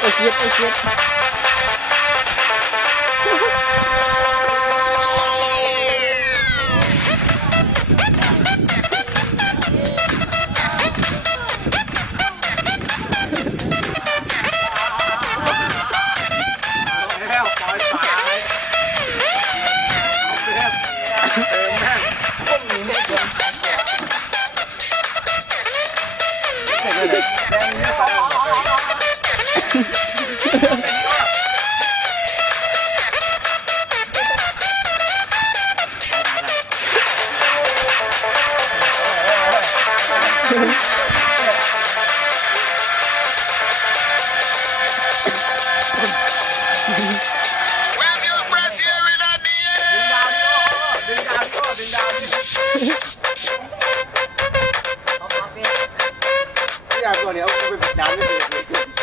เย็บไอ้เย็บแล้วปล่อยสายเออแม่งพวกนี้ไม่เกินแม่งเนี่ยไป ดึงดาวดิดึง